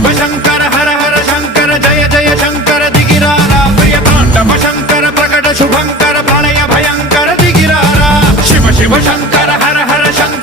శివ శంకర హర హర శంకర జయ జయ శంకర దిగిరారా ప్రియ తాండవ శంకర ప్రకట శుభంకర ప్రళయ భయంకర దిగిరారా శివ శివ శంకర హర హర శంకర